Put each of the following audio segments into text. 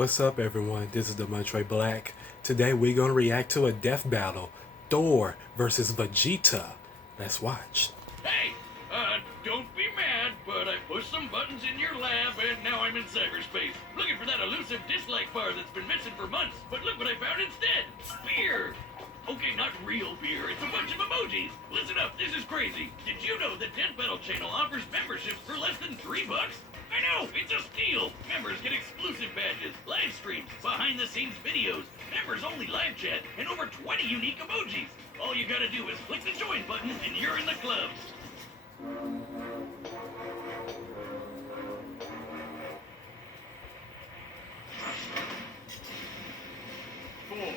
What's up, everyone? This is the Demontre Black. Today, we're going to react to a death battle Thor versus Vegeta. Let's watch. Hey, don't be mad, but I pushed some buttons in your lab and now I'm in cyberspace. Looking for that elusive dislike bar that's been missing for months, but look what I found instead. Beer! Okay, not real beer, it's a bunch of emojis. Listen up, this is crazy. Did you know that Death Battle Channel offers memberships for less than $3? I know, it's a steal. Members get exclusive badges, live streams, behind-the-scenes videos, members-only live chat, and over 20 unique emojis. All you gotta do is click the join button and you're in the club. Thor,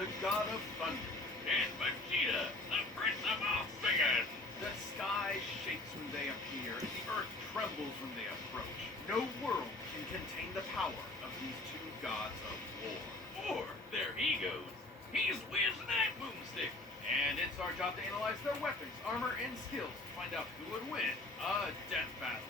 the god of thunder. And Vegeta, the prince of all figures. The sky shakes when they appear, and the earth trembles when they approach. No world can contain the power of these two gods of war. Or their egos. He's Wiz and I'm Boomstick. And it's our job to analyze their weapons, armor, and skills to find out who would win a death battle.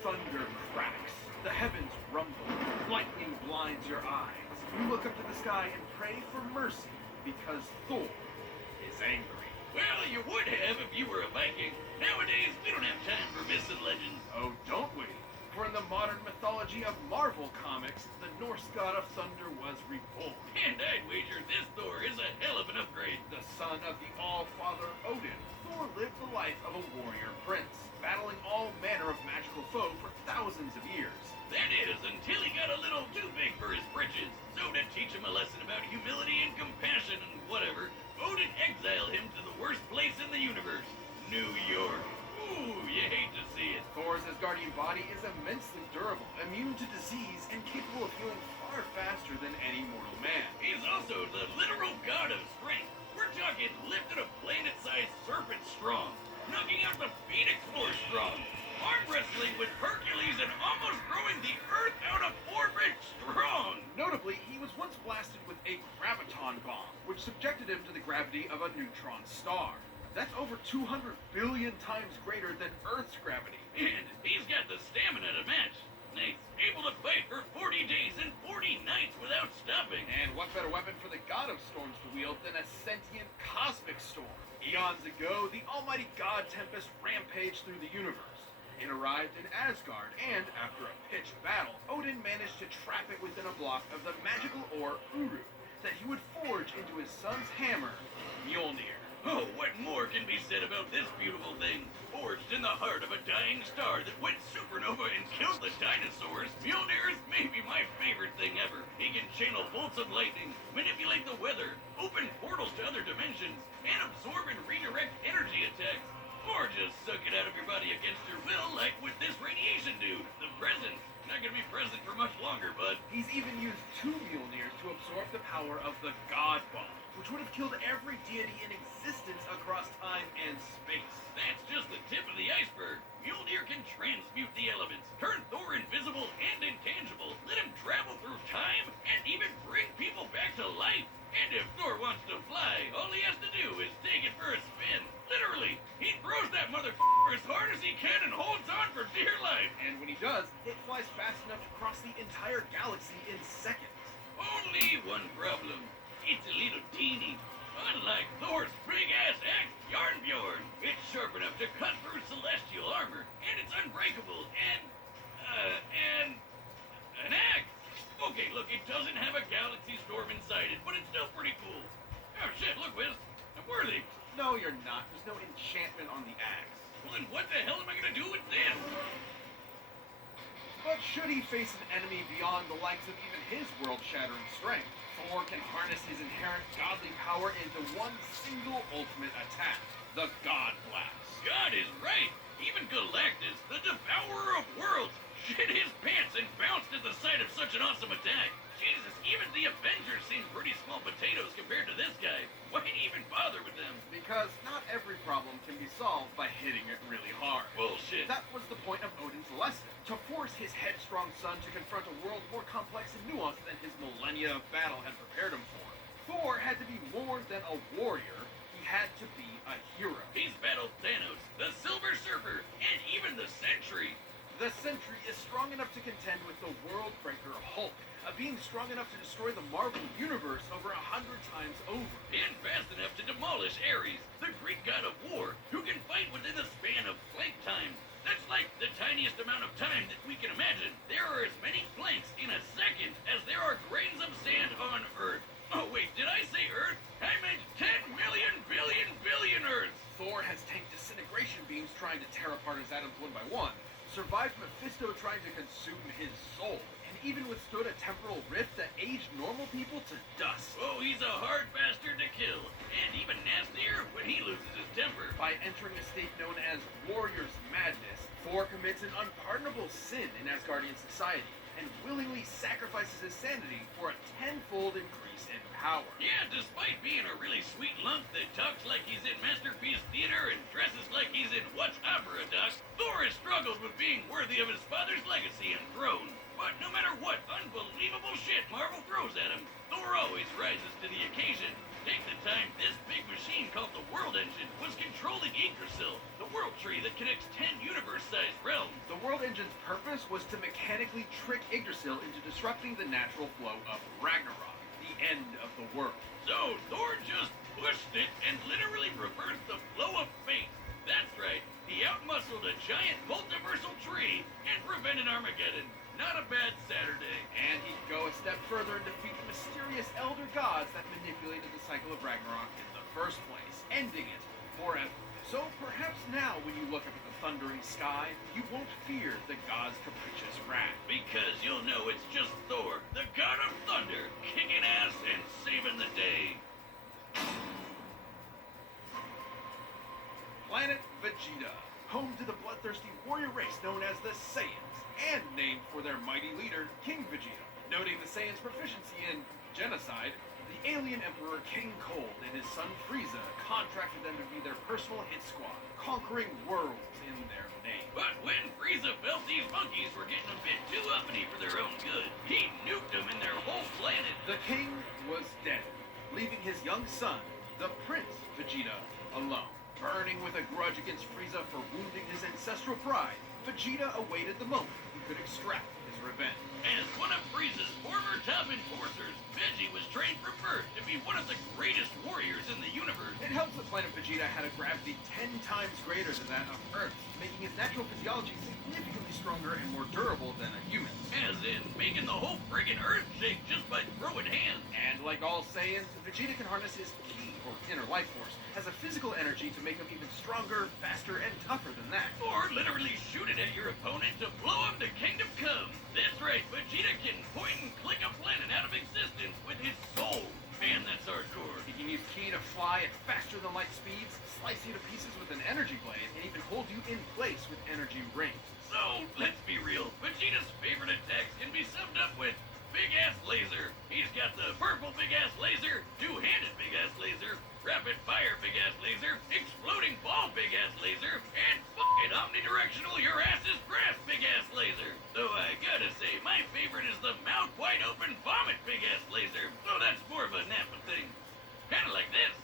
Thunder cracks, the heavens rumble, lightning blinds your eyes. You look up to the sky and pray for mercy because Thor is angry. Well, you would have if you were a Viking. Nowadays, we don't have time for myths and legends. Oh, don't we? For in the modern mythology of Marvel Comics, the Norse god of thunder was reborn. And I'd wager this Thor is a hell of an upgrade. The son of the All-Father Odin, Thor lived the life of a warrior prince, battling all manner of magical foe for thousands of years. That is, until he got a little too big for his britches. So to teach him a lesson about humility and compassion and whatever, Odin exiled him to the worst place in the universe, New York. Ooh, you hate to see it. Thor's Asgardian body is immensely durable, immune to disease, and capable of healing far faster than any mortal man. He's also the literal god of strength. We're talking lifted a planet-sized serpent strong, knocking out the Phoenix Force strong, arm wrestling with Hercules and almost throwing the Earth out of orbit strong. Notably, he was once blasted with a graviton bomb, which subjected him to the gravity of a neutron star. That's over 200 billion times greater than Earth's gravity. And he's got the stamina to match. He's able to fight for 40 days and 40 nights without stopping. And what better weapon for the god of storms to wield than a sentient cosmic storm? Eons ago, the almighty god Tempest rampaged through the universe. It arrived in Asgard, and after a pitched battle, Odin managed to trap it within a block of the magical ore Uru that he would forge into his son's hammer, Mjolnir. Oh, what more can be said about this beautiful thing? Forged in the heart of a dying star that went supernova and killed the dinosaurs, Mjolnir is maybe my favorite thing ever. He can channel bolts of lightning, manipulate the weather, open portals to other dimensions, and absorb and redirect energy attacks. Or just suck it out of your body against your will, like with this radiation dude. The present's not gonna be present for much longer, bud. He's even used 2 Mjolnirs to absorb the power of the God Bomb, which would have killed every deity in existence across time and space. That's just the tip of the iceberg. Mjolnir can transmute the elements, turn Thor invisible and intangible, let him travel through time, and even bring people back to life. And if Thor wants to fly, all he has to do is take it for a spin. Literally, he throws that motherfucker as hard as he can and holds on for dear life. And when he does, it flies fast enough to cross the entire galaxy in seconds. Only one problem. It's a little teeny. Unlike Thor's big-ass axe, Jarnbjorn, it's sharp enough to cut through celestial armor, and it's unbreakable, and an axe. Okay, look, it doesn't have a galaxy storm inside it, but it's still pretty cool. Oh shit, look, Wiz, I'm worthy. No, you're not. There's no enchantment on the axe. Well, then what the hell am I gonna do with this? But should he face an enemy beyond the likes of even his world-shattering strength, Thor can harness his inherent godly power into one single ultimate attack, the God Blast. God is right. Even Galactus, the devourer of worlds, shit his pants and bounced at the sight of such an awesome attack. Jesus, even the Avengers seem pretty small potatoes compared to this guy. Why even bother with them? Because not every problem can be solved by hitting it really hard. Bullshit. That was the point of Odin's lesson, to force his headstrong son to confront a world more complex and nuanced than his millennia of battle had prepared him for. Thor had to be more than a warrior, he had to be a hero. He's battled Thanos, the Silver Surfer, and even the Sentry. The Sentry is strong enough to contend with the World Breaker Hulk, a being strong enough to destroy the Marvel Universe over 100 times over. And fast enough to demolish Ares, the Greek god of war, who can fight within the span of flank time. That's like the tiniest amount of time that we can imagine. There are as many flanks in a second as there are grains of sand on Earth. Oh wait, did I say Earth? I meant 10 million billion Earths! Thor has tanked disintegration beams trying to tear apart his atoms one by one, survived Mephisto trying to consume his soul, and even withstood a temporal rift that aged normal people to dust. Oh, he's a hard bastard to kill, and even nastier when he loses his temper. By entering a state known as Warrior's Madness, Thor commits an unpardonable sin in Asgardian society and willingly sacrifices his sanity for a tenfold increase in power. Yeah, despite being a really sweet lump that talks like he's in Masterpiece Theater and dresses like he's in What's Opera Doc, Thor has struggled with being worthy of his father's legacy and throne. But no matter what unbelievable shit Marvel throws at him, Thor always rises to the occasion. Take the time this big machine called the World Engine was controlling Yggdrasil, the world tree that connects 10 universe-sized realms. The World Engine's purpose was to mechanically trick Yggdrasil into disrupting the natural flow of Ragnarok, the end of the world. So Thor just pushed it and literally reversed the flow of fate. That's right, he outmuscled a giant multiversal tree and prevented Armageddon. Not a bad Saturday. And he'd go a step further and defeat the mysterious elder gods that manipulated the cycle of Ragnarok in the first place, ending it forever. So perhaps now when you look up at the thundering sky, you won't fear the god's capricious wrath. Because you'll know it's just Thor, the god of thunder, kicking ass and saving the day. Planet Vegeta, home to the bloodthirsty warrior race known as the Saiyans, and named for their mighty leader, King Vegeta. Noting the Saiyans' proficiency in genocide, the alien emperor King Cold and his son Frieza contracted them to be their personal hit squad, conquering worlds in their name. But when Frieza felt these monkeys were getting a bit too uppity for their own good, he nuked them in their whole planet. The king was dead, leaving his young son, the Prince Vegeta, alone. Burning with a grudge against Frieza for wounding his ancestral pride, Vegeta awaited the moment he could extract his revenge. As one of Frieza's former top enforcers, Veggie was trained from birth to be one of the greatest warriors in the universe. It helps that planet Vegeta had a gravity 10 times greater than that of Earth, making his natural physiology significantly stronger and more durable than a human's. As in making the whole friggin' Earth shake just by throwing hands. And like all Saiyans, Vegeta can harness his ki, or inner life force, has a physical energy to make him even stronger, faster, and tougher than that. Or literally shoot it at your opponent to blow up the kingdom come. That's right, Vegeta can point and click a planet out of existence with his soul. Man, that's hardcore. He can use ki to fly at faster than light speeds, slice you to pieces with an energy blade, and even hold you in place with energy rings. So, let's be real. Vegeta's favorite attacks can be summed up with big-ass laser. He's got the purple big-ass laser, two-handed big-ass laser, rapid-fire big-ass laser, exploding ball big-ass laser, and fucking omnidirectional your-ass's grass big-ass laser. Though I gotta say, my favorite is the mouth-wide-open vomit big-ass laser. So that's more of a Nappa thing. Kinda like this.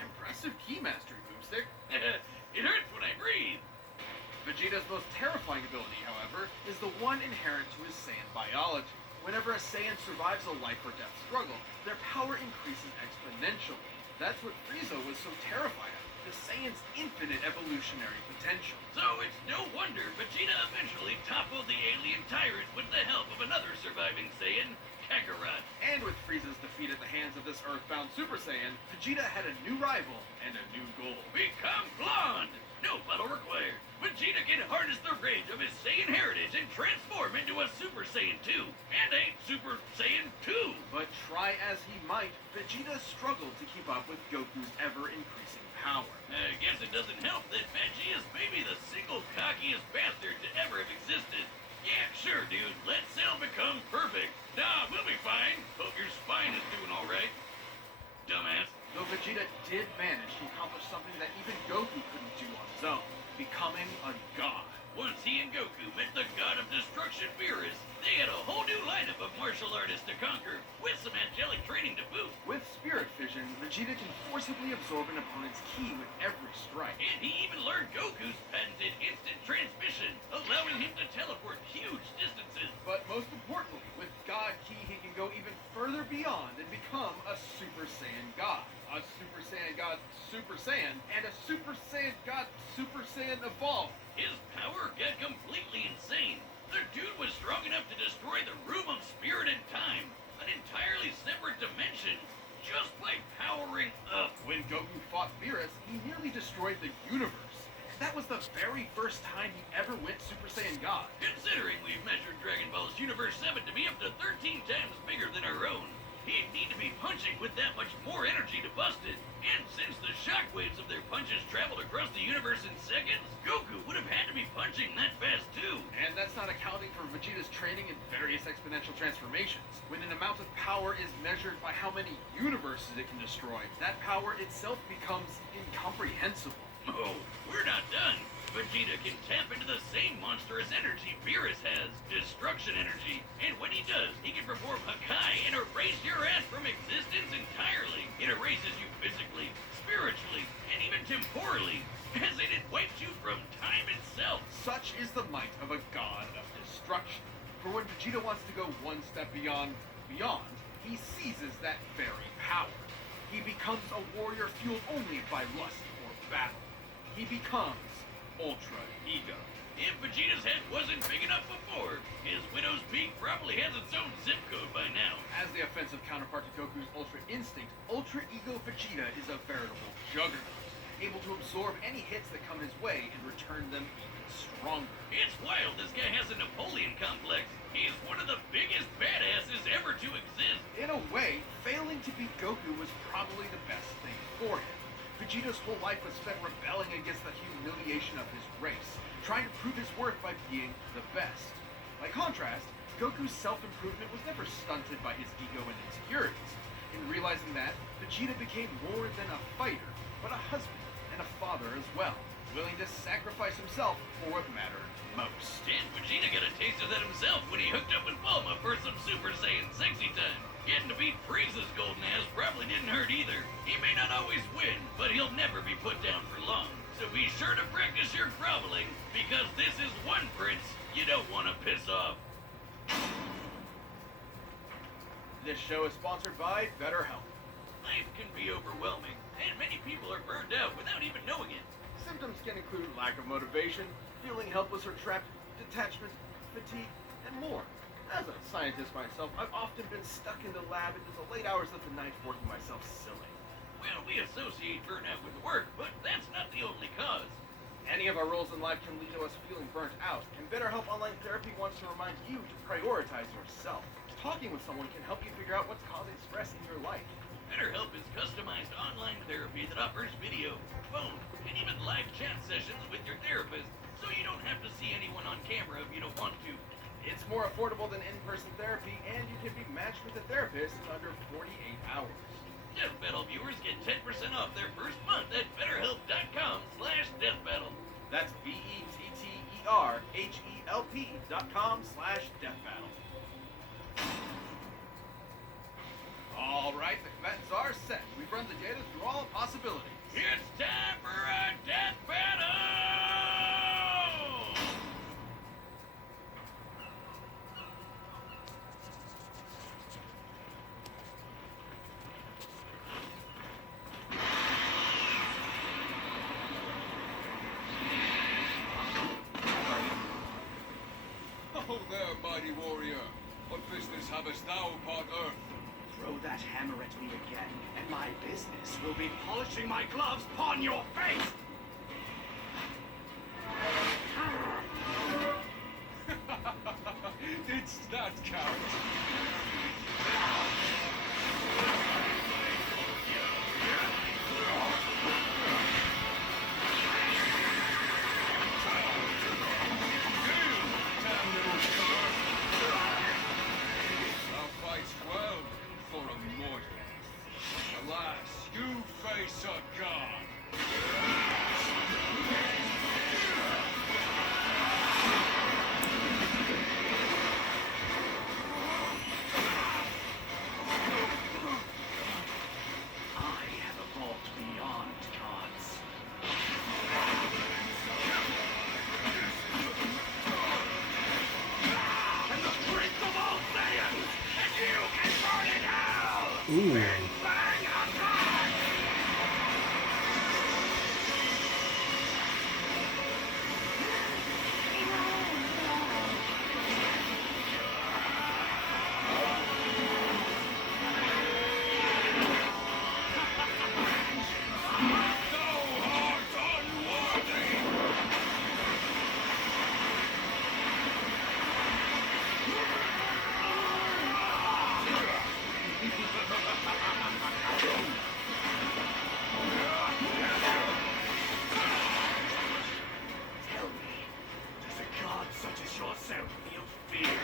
Impressive ki mastery, Boomstick. It hurts when I breathe. Vegeta's most terrifying ability, however, is the one inherent to his Saiyan biology. Whenever a Saiyan survives a life-or-death struggle, their power increases exponentially. That's what Frieza was so terrified of, the Saiyan's infinite evolutionary potential. So it's no wonder Vegeta eventually toppled the alien tyrant with the help of another surviving Saiyan, Kakarot. And with Frieza's defeat at the hands of this Earthbound Super Saiyan, Vegeta had a new rival and a new goal. Become blonde! No battle required. Vegeta can harness the rage of his Saiyan heritage and transform into a Super Saiyan 2. And a Super Saiyan 2. But try as he might, Vegeta struggled to keep up with Goku's ever-increasing power. I guess it doesn't help that Veggie is maybe the single cockiest bastard to ever have existed. Yeah, sure, dude. Let Cell become perfect. Nah, we'll be fine. Hope your spine is doing alright. Dumbass. Though Vegeta did manage to accomplish something that even Goku couldn't do on his own, becoming a god. Once he and Goku met the god of destruction, Beerus, they had a whole new lineup of martial artists to conquer, with some angelic training to boot. With Spirit Fission, Vegeta can forcibly absorb an opponent's ki with every strike. And he even learned Goku's patented instant transmission, allowing him to teleport huge distances. But most importantly, with God Ki, he can go even further beyond and become a Super Saiyan God. A Super Saiyan God Super Saiyan, and a Super Saiyan God Super Saiyan Evolved. His power got completely insane. The dude was strong enough to destroy the Room of Spirit and Time, an entirely separate dimension, just by powering up. When Goku fought Beerus, he nearly destroyed the universe. That was the very first time he ever went Super Saiyan God. Considering we've measured Dragon Ball's Universe 7 to be up to 13 times bigger than our own, he'd need to be punching with that much more energy to bust it. And since the shockwaves of their punches traveled across the universe in seconds, Goku would have had to be punching that fast too. And that's not accounting for Vegeta's training in various exponential transformations. When an amount of power is measured by how many universes it can destroy, that power itself becomes incomprehensible. Oh, we're not done. Vegeta can tap into the same monstrous energy Beerus has, destruction energy. And when he does, he can perform Hakai and erase your ass from existence entirely. It erases you physically, spiritually, and even temporally, as in it wipes you from time itself. Such is the might of a god of destruction. For when Vegeta wants to go one step beyond, he seizes that very power. He becomes a warrior fueled only by lust or battle. He becomes Ultra Ego. If Vegeta's head wasn't big enough before, his Widow's Peak probably has its own zip code by now. As the offensive counterpart to Goku's Ultra Instinct, Ultra Ego Vegeta is a veritable juggernaut, able to absorb any hits that come his way and return them even stronger. It's wild this guy has a Napoleon complex. He's one of the biggest badasses ever to exist. In a way, failing to beat Goku was probably the best thing for him. Vegeta's whole life was spent rebelling against the humiliation of his race, trying to prove his worth by being the best. By contrast, Goku's self-improvement was never stunted by his ego and insecurities. In realizing that, Vegeta became more than a fighter, but a husband and a father as well, willing to sacrifice himself for what mattered most. And Vegeta got a taste of that himself when he hooked up with Bulma for some Super Saiyan sexy time. Getting to beat Frieza's golden ass probably didn't hurt either. He may not always win, but he'll never be put down for long. So be sure to practice your groveling, because this is one prince you don't want to piss off. This show is sponsored by BetterHelp. Life can be overwhelming, and many people are burned out without even knowing it. Symptoms can include lack of motivation, feeling helpless or trapped, detachment, fatigue, and more. As a scientist myself, I've often been stuck in the lab into the late hours of the night working myself silly. Well, we associate burnout with work, but that's not the only cause. Any of our roles in life can lead to us feeling burnt out, and BetterHelp Online Therapy wants to remind you to prioritize yourself. Talking with someone can help you figure out what's causing stress in your life. BetterHelp is customized online therapy that offers video, phone, and even live chat sessions with your therapist, so you don't have to see anyone on camera if you don't want to. It's more affordable than in-person therapy, and you can be matched with a therapist in under 48 hours. Death Battle viewers get 10% off their first month at BetterHelp.com/DeathBattle. That's BetterHelp.com/deathbattle. All right, the combatants are set. We've run the data through all possibilities. It's time for a death battle! Oh there, mighty warrior. What business havest thou upon earth? Throw that hammer at me again, and my business will be polishing my gloves upon your face! Didst that count? Damn little cur! Thou fightst well for a mortal. Alas, you face a god. Ooh. Tell me, does a god such as yourself feel fear?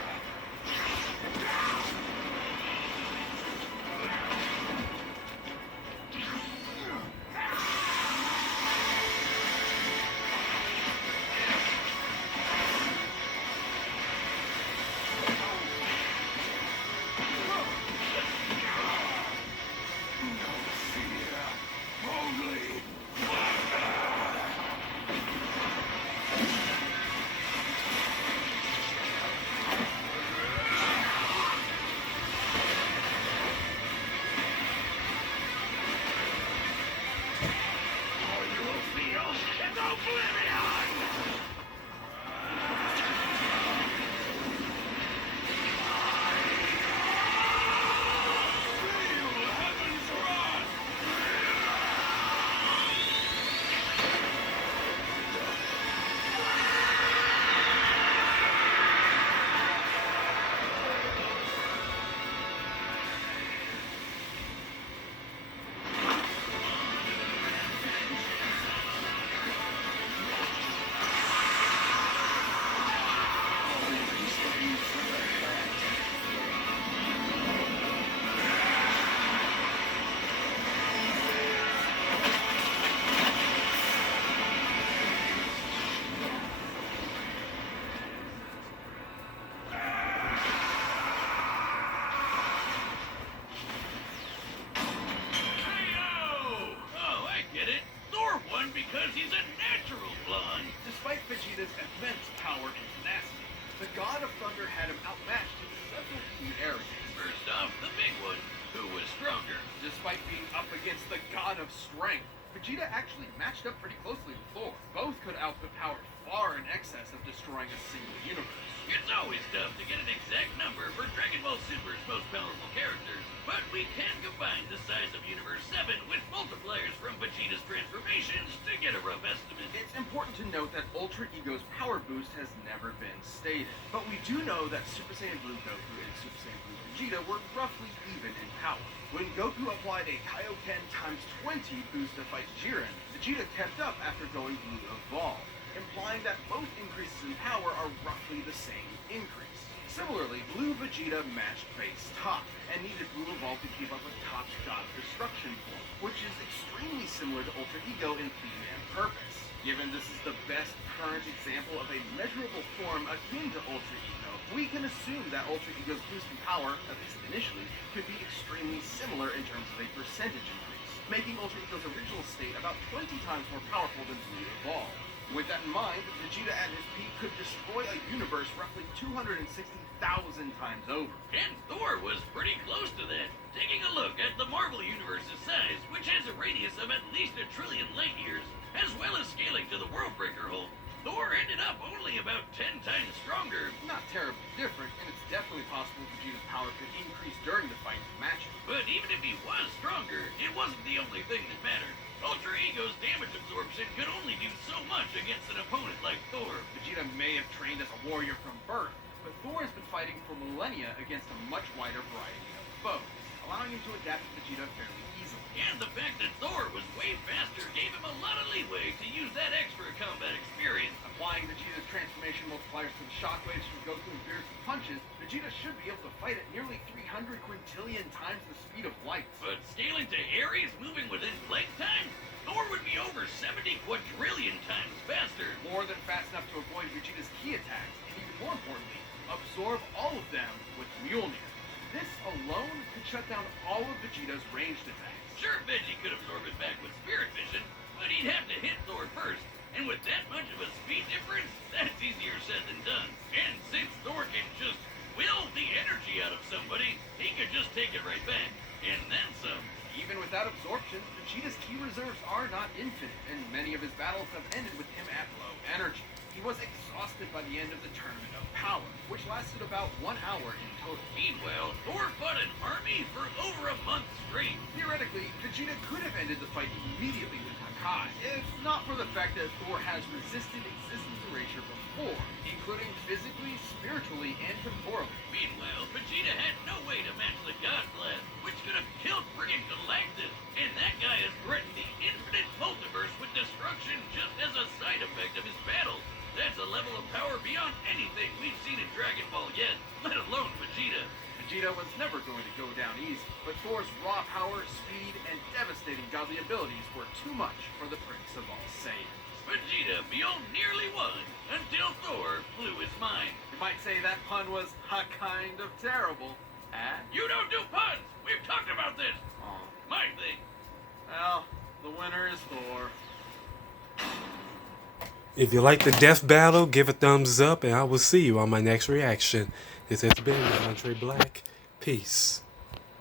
You will feel its oblivion! Oh, I get it. Thor won because he's a natural blonde. Despite Vegeta's immense power and tenacity, the God of Thunder had him outmatched in several key areas. First off, the big one, who was stronger. Despite being up against the God of Strength, Vegeta actually matched up pretty closely with Thor. Both could output power far in excess of destroying a single universe. It's always tough to get an exact number for Dragon Ball Super's most powerful characters, but we can combine the size of Universe 7 with multipliers from Vegeta's transformations to get a rough estimate. It's important to note that Ultra Ego's power boost has never been stated, but we do know that Super Saiyan Blue Goku and Super Saiyan Blue Vegeta were roughly even in power. When Goku applied a Kaioken times 20 boost to fight Jiren, Vegeta kept up after going Blue Evolved, implying that both increases in power are roughly the same increase. Similarly, Blue Vegeta matched base Top, and needed Blue Evolve to keep up with Top's God of Destruction form, which is extremely similar to Ultra Ego in theme and purpose. Given this is the best current example of a measurable form akin to Ultra Ego, we can assume that Ultra Ego's boost in power, at least initially, could be extremely similar in terms of a percentage increase, making Ultra Ego's original state about 20 times more powerful than Blue Evolve. With that in mind, Vegeta at his peak could destroy a universe roughly 260,000 times over. And Thor was pretty close to that. Taking a look at the Marvel Universe's size, which has a radius of at least 1 trillion light years, as well as scaling to the Worldbreaker hole, Thor ended up only about 10 times stronger. Not terribly different, and it's definitely possible Vegeta's power could increase during the fight to match it. But even if he was stronger, it wasn't the only thing that mattered. Ultra Ego's damage absorption could only do so much against an opponent like Thor. Vegeta may have trained as a warrior from birth, but Thor has been fighting for millennia against a much wider variety of foes, allowing him to adapt to Vegeta fairly easily. And the fact that Thor was way faster gave him a lot of leeway to use that extra combat experience. Applying Vegeta's transformation multipliers to the shockwaves from Goku and Beerus' punches, Vegeta should be able to fight at nearly 300 quintillion times the speed of light. But scaling to Ares moving within blink time, Thor would be over 70 quadrillion times faster. More than fast enough to avoid Vegeta's key attacks, and even more importantly, absorb all of them with Mjolnir. This alone could shut down all of Vegeta's ranged attacks. Sure, Veggie could absorb it back with Spirit Vision, but he'd have to hit Thor first. And with that much of a speed difference, that's easier said than done. And since Thor can just will the energy out of somebody, he could just take it right back. And that without absorption, Vegeta's ki reserves are not infinite, and many of his battles have ended with him at low energy. He was exhausted by the end of the Tournament of Power, which lasted about 1 hour in total. Meanwhile, Thor fought an army for over a month straight. Theoretically, Vegeta could have ended the fight immediately with Hakai, if not for the fact that Thor has resisted existence erasure before, including physically, spiritually, and temporally. Meanwhile, Vegeta had no way to match the God Blast, which could have killed friggin' Galactus. And that guy has threatened the infinite multiverse with destruction just as a side effect of his battles. That's a level of power beyond anything we've seen in Dragon Ball yet, let alone Vegeta. Vegeta was never going to go down easy, but Thor's raw power, speed, and devastating godly abilities were too much for the Prince of all Saiyans. Vegeta Mjolnir nearly won until Thor blew his mind. You might say that pun was kind of terrible. You don't do puns! We've talked about this! Oh, My thing. well, the winner is Thor. If you like the death battle, give a thumbs up, and I will see you on my next reaction. This has been Andre Black. Peace.